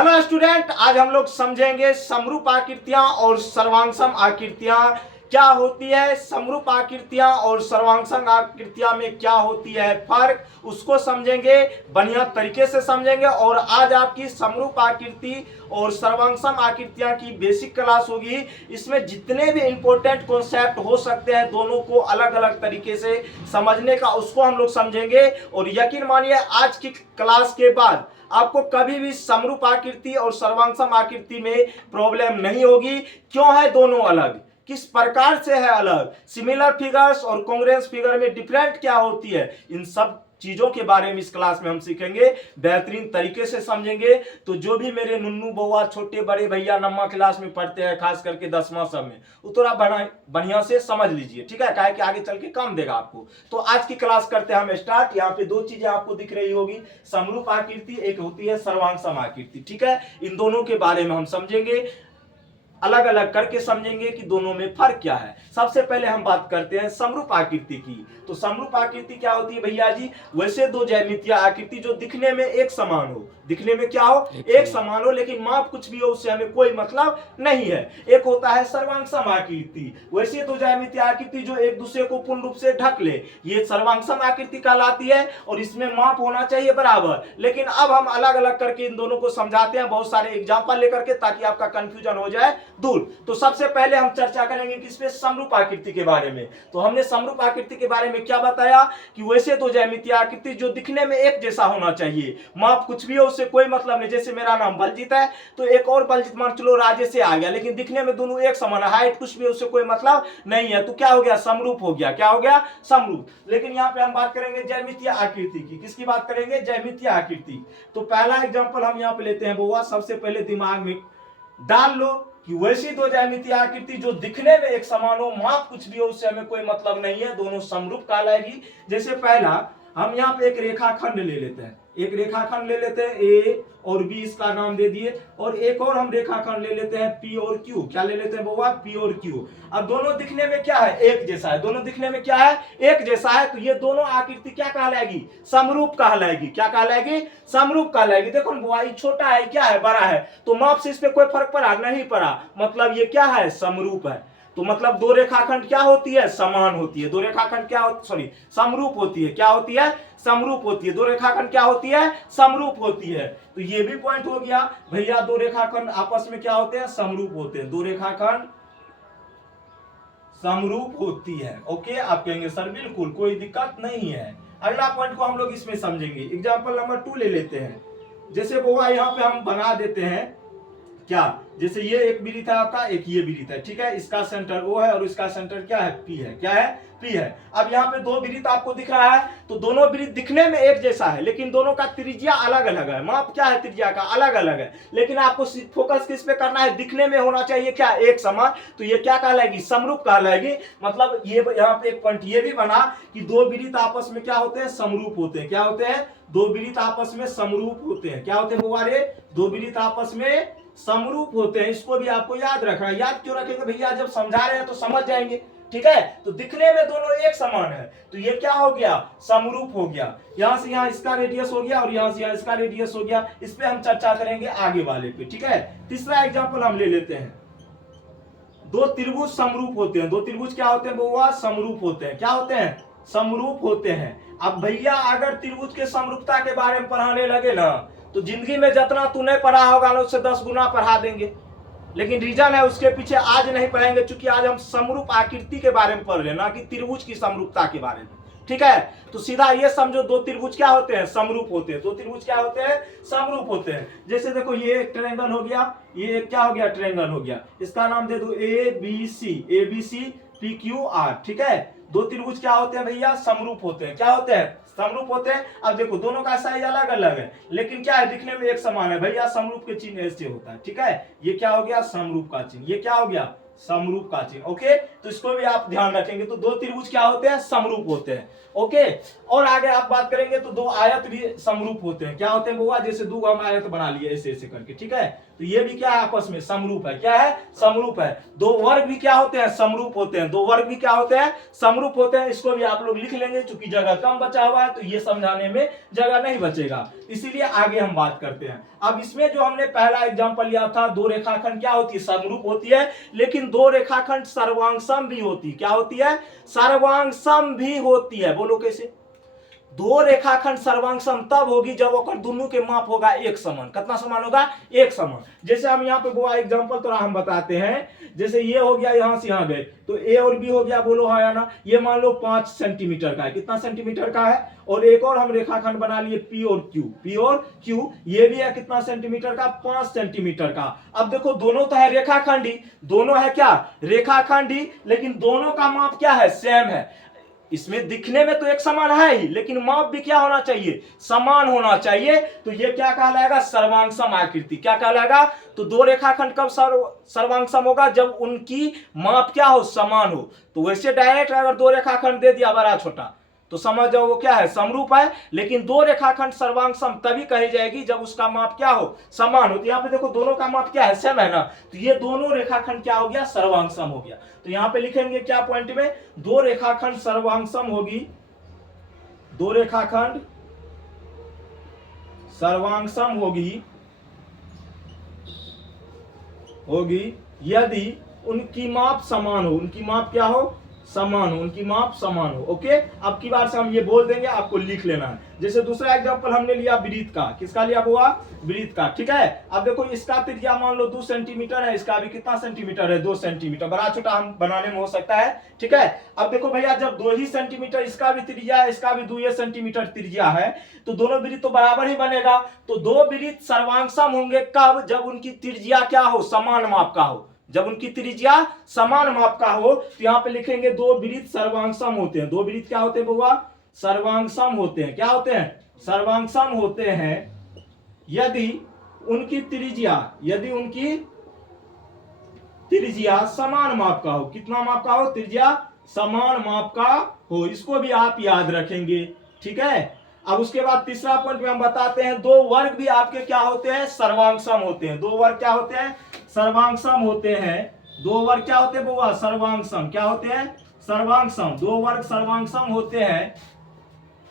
Hello student, आज हम लोग समझेंगे समरूप आकृतियां और सर्वांगसम आकृतियां क्या होती है। समरूप आकृतियां और सर्वांगसम आकृतियां में क्या होती है फर्क, उसको समझेंगे, बढ़िया तरीके से समझेंगे। और आज आपकी समरूप आकृति और सर्वांगसम आकृतियां की बेसिक क्लास होगी। इसमें जितने भी इंपॉर्टेंट कॉन्सेप्ट हो सकते हैं दोनों को अलग अलग तरीके से समझने का, उसको हम लोग समझेंगे। और यकीन मानिए आज की क्लास के बाद आपको कभी भी समरूप आकृति और सर्वांगसम आकृति में प्रॉब्लम नहीं होगी। क्यों है दोनों अलग, किस प्रकार से है अलग, सिमिलर फिगर्स और कॉन्ग्रुएंस फिगर में डिफरेंट क्या होती है, इन सब चीजों के बारे में इस क्लास में हम सीखेंगे, बेहतरीन तरीके से समझेंगे। तो जो भी मेरे नुन्नू बउआ छोटे बड़े भैया नम्मा क्लास में पढ़ते हैं, खास करके 10वां सब में, वो थोड़ा बढ़िया से समझ लीजिए, ठीक है, काहे कि आगे चल के काम देगा आपको। तो आज की क्लास करते हैं हम स्टार्ट। यहाँ पे दो चीजें आपको दिख रही होगी, समरूप आकृति, एक होती है सर्वांगसम आकृति, ठीक है। इन दोनों के बारे में हम समझेंगे, अलग अलग करके समझेंगे कि दोनों में फर्क क्या है। सबसे पहले हम बात करते हैं समरूप आकृति की। तो समरूप आकृति क्या होती है भैया जी, वैसे दो ज्यामितीय आकृति जो दिखने में एक समान हो, दिखने में क्या हो, एक समान हो, लेकिन माप कुछ भी हो उससे हमें कोई मतलब नहीं है। एक होता है सर्वांगसम आकृति, वैसे दो ज्यामितीय आकृति जो एक दूसरे को पूर्ण रूप से ढक ले, ये सर्वांगसम आकृति कहलाती है। और इसमें माप होना चाहिए बराबर। लेकिन अब हम अलग अलग करके इन दोनों को समझाते हैं, बहुत सारे एग्जाम्पल लेकर के, ताकि आपका कंफ्यूजन हो जाए दूर। तो सबसे पहले हम चर्चा करेंगे किसपे, समरूप आकृति के बारे में। तो हमने समरूप आकृति के बारे में क्या बताया कि वैसे दो ज्यामितीय आकृति जो दिखने में एक जैसा होना चाहिए, माप कुछ भी हो उससे कोई मतलब नहीं। जैसे मेरा नाम बलजीत है तो एक और बलजीत मान चलो राजेश से आ गया, लेकिन दिखने में दोनों एक समान है, हाइट कुछ भी उससे कोई मतलब नहीं है, तो क्या हो गया, समरूप हो गया। क्या हो गया, समरूप। लेकिन यहाँ पे हम बात करेंगे ज्यामितीय आकृति की। किसकी बात करेंगे, ज्यामितीय आकृति। तो पहला एग्जाम्पल हम यहाँ पे लेते हैं बउआ, सबसे पहले दिमाग में डाल लो कि वैसी दो ज्यामितीय आकृति जो दिखने में एक समान हो, माप कुछ भी हो उससे हमें कोई मतलब नहीं है, दोनों समरूप कहलाएगी। जैसे पहला हम यहाँ पे एक रेखाखंड ले लेते हैं, एक रेखाखंड ले लेते हैं ए और बी, इसका नाम दे दिए। और एक और हम रेखाखंड ले लेते हैं पी और क्यू। क्या ले लेते हैं बउआ, पी और क्यू। अब दोनों दिखने में क्या है, एक जैसा है, दोनों दिखने में क्या है, एक जैसा है। तो ये दोनों आकृति क्या कहलाएगी, समरूप कहलाएगी। क्या कहलाएगी, समरूप कहलाएगी। देखो बउआ, ये छोटा है, क्या है, बड़ा है, तो माप से इस पे कोई फर्क पड़ा नहीं पड़ा, मतलब ये क्या है, समरूप है। तो मतलब दो रेखाखंड क्या होती है, समान होती है। दो रेखाखंड क्या होती, सॉरी, समरूप होती है। क्या होती है, समरूप होती है। दो रेखाखंड क्या होती है, समरूप होती है। तो ये भी पॉइंट हो गया भैया, दो रेखाखंड आपस में क्या होते हैं, समरूप होते हैं। दो रेखाखंड समरूप होती है। ओके, आप कहेंगे सर बिल्कुल कोई दिक्कत नहीं है। अगला पॉइंट को हम लोग इसमें समझेंगे। एग्जाम्पल नंबर 2 ले लेते हैं। जैसे वो यहाँ पे हम बना देते हैं क्या, जैसे ये एक वृत्त है आपका, एक ये वृत्त है, ठीक है। इसका सेंटर O है और इसका सेंटर क्या है, P है। क्या है, P है। अब यहाँ पे दो वृत्त आपको दिख रहा है, तो दोनों वृत्त दिखने में एक जैसा है, लेकिन दोनों का त्रिज्या अलग अलग है, माप क्या है, त्रिज्या का अलग अलग है। लेकिन आपको फोकस किस पे करना है, दिखने में होना चाहिए क्या, एक समान। तो ये क्या कहलाएगी, समरूप कहलाएगी। मतलब ये यहाँ पे एक पॉइंट ये भी बना कि दो वृत्त आपस में क्या होते हैं, समरूप होते हैं। क्या होते हैं, दो वृत्त आपस में समरूप होते हैं। क्या होते हैं बुआरे, दो वृत्त आपस में समरूप होते हैं। इसको भी आपको याद रखना है। याद क्यों रखेंगे भैया, जब समझा रहे हैं तो समझ जाएंगे, ठीक है। तो दिखने में दोनों एक समान है, तो ये क्या हो गया, समरूप हो गया। यहां से यहां इसका रेडियस हो गया और यहां से यहां इसका रेडियस हो गया। इस पे हम चर्चा करेंगे आगे वाले पे, ठीक है। तीसरा एग्जांपल हम ले लेते हैं, दो त्रिभुज समरूप होते हैं। दो त्रिभुज क्या होते हैं बउआ, समरूप होते हैं। क्या होते हैं, समरूप होते हैं। अब भैया अगर त्रिभुज के समरूपता के बारे में पढ़ाने लगे ना, तो जिंदगी में जितना तू नहीं पढ़ा होगा ना उससे 10 गुना पढ़ा देंगे। लेकिन रीजन है उसके पीछे, आज नहीं पढ़ेंगे, क्योंकि आज हम समरूप आकृति के बारे में पढ़ रहे हैं, ना कि त्रिभुज की समरूपता के बारे में, ठीक है। तो सीधा ये समझो, दो त्रिभुज क्या होते हैं, समरूप होते हैं। दो त्रिभुज क्या होते हैं, समरूप होते हैं। जैसे देखो ये एक ट्रायंगल हो गया, ये एक क्या हो गया, ट्रायंगल हो गया। इसका नाम दे दो ABC PQR, ठीक है। दो त्रिभुज क्या होते हैं भैया, समरूप होते हैं। क्या होते हैं, समरूप होते हैं। अब देखो दोनों का साइज अलग अलग है, लेकिन क्या है, दिखने में एक समान है। भैया समरूप के चिन्ह ऐसे होता है, ठीक है। ये क्या हो गया, समरूप का चिन्ह। ये क्या हो गया, समरूप का चिन्ह। ओके, तो इसको भी आप ध्यान रखेंगे। तो दो त्रिभुज क्या होते हैं? समरूप होते हैं। ओके, और आगे आप बात करेंगे तो दो आयत भी समरूप होते हैं। क्या होते हैं बुआ? जैसे दो हम आयत बना लिए ऐसे ऐसे करके, ठीक है, तो ये भी क्या है? आपस में समरूप है। क्या है? समरूप है। दो वर्ग भी क्या होते हैं? समरूप होते हैं। दो वर्ग भी क्या होते हैं? समरूप होते हैं। इसको भी आप लोग लिख लेंगे, क्योंकि जगह कम बचा हुआ है तो ये समझाने में जगह नहीं बचेगा, इसीलिए आगे हम बात करते हैं। अब इसमें जो हमने पहला एग्जांपल लिया था, दो रेखाखंड क्या होती है? समरूप होती है, लेकिन दो रेखाखंड सर्वांगसम भी होती है। क्या होती है? सर्वांगसम भी होती है। बोलो कैसे? दो रेखाखंड सर्वांगसम तब होगी जब ओकर दोनों के माप होगा एक समान। कितना समान होगा? एक समान। जैसे हम यहाँ पे वो एग्जांपल थोड़ा हम बताते हैं। जैसे ये हो गया, यहां से यहां गए तो ए और बी हो गया, बोलो हाँ या ना। ये मान लो 5 सेंटीमीटर का है। कितना सेंटीमीटर का है? और एक और हम रेखाखंड बना लिए पी और क्यू। पी और क्यू ये भी है कितना सेंटीमीटर का? 5 सेंटीमीटर का। अब देखो दोनों तो है रेखाखंड ही, दोनों है क्या? रेखाखंड ही, लेकिन दोनों का माप क्या है? सेम है। इसमें दिखने में तो एक समान है ही, लेकिन माप भी क्या होना चाहिए? समान होना चाहिए। तो ये क्या कहलाएगा? सर्वांगसम आकृति। क्या कहलाएगा? तो दो रेखाखंड कब सर्वांगसम होगा? जब उनकी माप क्या हो? समान हो। तो वैसे डायरेक्ट अगर दो रेखाखंड दे दिया बड़ा छोटा तो समझ जाओ वो क्या है? समरूप है। लेकिन दो रेखाखंड सर्वांगसम तभी कही जाएगी जब उसका माप क्या हो? समान हो। तो यहाँ पे देखो दोनों का माप क्या है? सेम है ना, तो ये दोनों रेखाखंड क्या हो गया? सर्वांगसम हो गया। तो यहाँ पे लिखेंगे क्या पॉइंट में? दो रेखाखंड सर्वांगसम होगी, दो रेखाखंड सर्वांगसम होगी यदि उनकी माप समान हो। उनकी माप क्या हो? समान हो। उनकी माप समान हो। ओके, अब की बार से हम ये बोल देंगे, आपको लिख लेना है। जैसे दूसरा एग्जांपल हमने लिया वृत्त का। किसका लिया हुआ? वृत्त का। ठीक है, अब देखो इसका त्रिज्या मान लो 2 सेंटीमीटर है, इसका भी कितना सेंटीमीटर है? 2 सेंटीमीटर। बड़ा छोटा हम बनाने में हो सकता है। ठीक है, अब देखो भैया जब 2 ही सेंटीमीटर इसका भी त्रिज्या है, इसका भी 2 सेंटीमीटर त्रिज्या है, तो दोनों वृत्त तो बराबर ही बनेगा। तो दो वृत्त सर्वांगसम होंगे कब? जब उनकी त्रिज्या क्या हो? समान माप का हो। जब उनकी त्रिज्या समान माप का हो, तो यहां पे लिखेंगे दो वृत्त सर्वांगसम होते हैं। दो वृत्त क्या होते हैं बउआ? सर्वांगसम होते हैं। क्या होते हैं? सर्वांगसम होते हैं यदि उनकी त्रिज्या समान माप का हो। कितना माप का हो? त्रिज्या समान माप का हो। इसको भी आप याद रखेंगे। ठीक है, अब उसके बाद तीसरा पॉइंट में हम बताते हैं, दो वर्ग भी आपके क्या होते हैं? सर्वांगसम होते हैं। दो वर्ग क्या होते हैं? सर्वांगसम होते हैं। दो वर्ग क्या होते हैं बउआ? सर्वांगसम। क्या होते हैं? सर्वांगसम। दो वर्ग सर्वांगसम होते हैं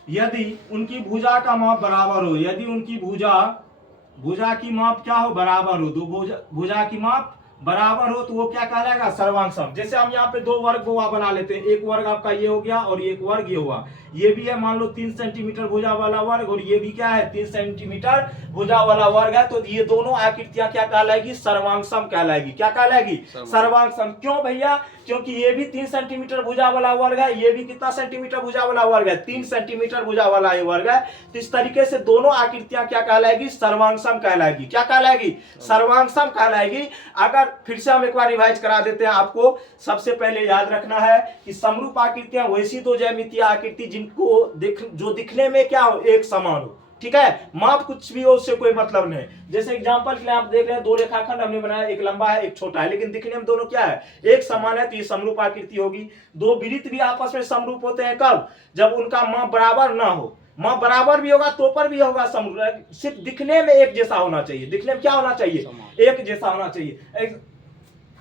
यदि उनकी भुजा का माप बराबर हो। यदि उनकी भुजा की माप क्या हो? बराबर हो। दो भुजा की माप बराबर हो तो वो क्या कहलाएगा? सर्वांगसम। जैसे हम यहाँ पे दो वर्ग बना लेते हैं। एक वर्ग आपका ये हो गया और एक वर्ग ये हुआ। ये भी है मान लो 3 सेंटीमीटर भुजा वाला वर्ग, और ये भी क्या है? 3 सेंटीमीटर भुजा वाला वर्ग है। तो ये दोनों आकृतियां क्या कहलाएगी? सर्वांगसम कहलाएगी। क्या कहलाएगी? सर्वांगसम। क्यों भैया? क्योंकि ये भी 3 सेंटीमीटर भुजा वाला वर्ग है, ये भी कितना सेंटीमीटर भुजा वाला वर्ग है? 3 सेंटीमीटर भुजा वाला ये वर्ग है। तो इस तरीके से दोनों आकृतियां क्या कहलाएगी? सर्वांगसम कहलाएगी। क्या कहलाएगी? सर्वांगसम कहलाएगी। अगर फिर से हम एक बार रिवाइज करा देते हैं आपको। सबसे पहले याद रखना है कि समरूप आकृतियां वैसी दो ज्यामितीय आकृति जिनको जो दिखने में क्या हो? एक समान हो। ठीक है, माप कुछ भी हो उससे कोई मतलब नहीं। जैसे एग्जांपल के लिए आप देख रहे हैं, दो रेखाखंड हमने बनाया, एक लंबा है एक छोटा है, लेकिन दिखने में दोनों क्या है? एक समान है, तो ये समरूप आकृति होगी। दो वृत्त भी आपस में समरूप होते हैं कब? जब उनका माप बराबर ना हो। माप बराबर भी होगा तो पर भी होगा समरूप, सिर्फ दिखने में एक जैसा होना चाहिए। दिखने में क्या होना चाहिए? एक जैसा होना चाहिए।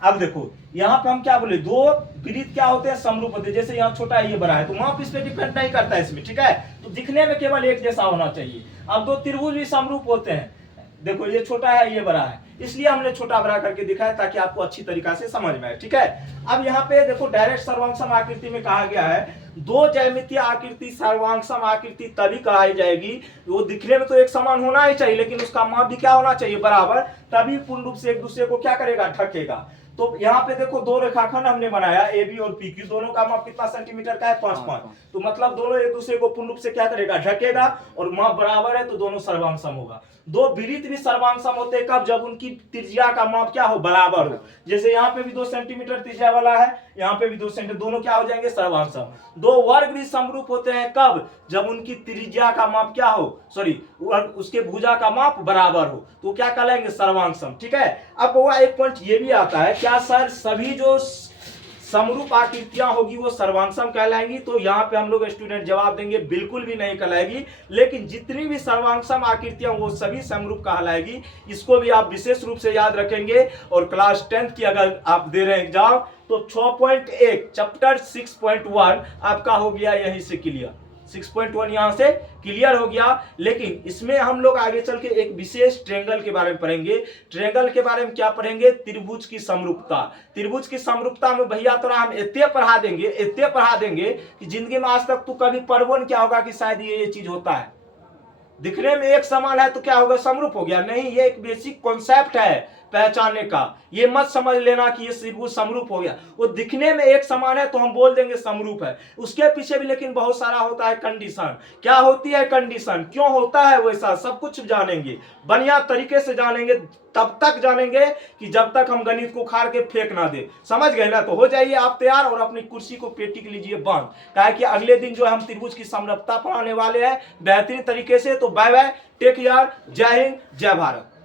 अब देखो यहाँ पे हम क्या बोले? दो वृत्त क्या होते हैं? समरूप होते हैं। जैसे यहाँ छोटा है ये बड़ा है, तो माप इस पे डिपेंड नहीं करता है इसमें। ठीक है, तो दिखने में केवल एक जैसा होना चाहिए। अब दो त्रिभुज भी समरूप होते हैं। देखो ये छोटा है ये बड़ा है, इसलिए हमने छोटा बड़ा करके दिखाया ताकि आपको अच्छी तरीका से समझ में आए। ठीक है, अब यहाँ पे देखो डायरेक्ट सर्वांगसम आकृति में कहा गया है, दो ज्यामितीय आकृति सर्वांगसम आकृति तभी कहा जाएगी, वो दिखने में तो एक समान होना ही चाहिए, लेकिन उसका माप भी क्या होना चाहिए? बराबर। तभी पूर्ण रूप से एक दूसरे को क्या करेगा? ढकेगा। तो यहाँ पे देखो दो रेखाखंड हमने बनाया ए बी और पी क्यू, दोनों का माप कितना सेंटीमीटर का है? 5-5। तो मतलब दोनों एक दूसरे को पूर्ण रूप से क्या करेगा? ढकेगा, और माप बराबर है तो दोनों सर्वांगसम होगा। दो वृत्त भी सर्वांग होते हैं कब, जब उनकी त्रिज्या का माप क्या हो, बराबर हो। जैसे यहाँ पे भी 2 सेंटीमीटर त्रिज्या वाला है, यहाँ पे भी 2 सेंटीमीटर, दोनों क्या हो जाएंगे, सर्वांग। दो वर्ग भी समरूप होते हैं कब, जब उनकी त्रिज्या का माप क्या हो, सॉरी उसके भुजा का माप बराबर हो, तो क्या कहलाएंगे, सर्वांग सम। ठीक है। अब वो एक पॉइंट ये भी आता है, क्या सर सभी जो समरूप आकृतियां होगी वो सर्वांगसम कहलाएंगी, तो यहाँ पे हम लोग स्टूडेंट जवाब देंगे बिल्कुल भी नहीं कहलाएगी, लेकिन जितनी भी सर्वांगसम आकृतियां वो सभी समरूप कहलाएगी। इसको भी आप विशेष रूप से याद रखेंगे। और क्लास 10th की अगर आप दे रहे हैं एग्जाम तो 6.1 चैप्टर 6.1 आपका हो गया यहीं से क्लियर, 6.1 यहां से क्लियर हो गया। लेकिन इसमें हम लोग आगे चल के एक विशेष ट्रायंगल के बारे में पढ़ेंगे। ट्रायंगल के बारे में क्या पढ़ेंगे, त्रिभुज की समरूपता। त्रिभुज की समरूपता में भैया तोरा हम इतने पढ़ा देंगे कि जिंदगी में आज तक तू कभी पढ़बो नहीं क्या होगा कि शायद ये चीज होता है, दिखने में एक समान है तो क्या होगा, समरूप हो गया। नहीं, ये एक बेसिक कॉन्सेप्ट है पहचानने का। ये मत समझ लेना कि ये त्रिभुज समरूप हो गया, वो दिखने में एक समान है तो हम बोल देंगे समरूप है। उसके पीछे भी लेकिन बहुत सारा होता है कंडीशन। क्या होती है कंडीशन, क्यों होता है वैसा, सब कुछ जानेंगे, बढ़िया तरीके से जानेंगे। तब तक जानेंगे कि जब तक हम गणित को उखाड़ के फेंक ना दे। समझ गए ना, तो हो जाइए आप तैयार और अपनी कुर्सी को पेटी के लीजिए बंद, काहे कि अगले दिन जो हम त्रिभुज की समरूपता पढ़ाने वाले हैं बेहतरीन तरीके से। तो बाय बाय, टेक केयर, जय हिंद, जय भारत।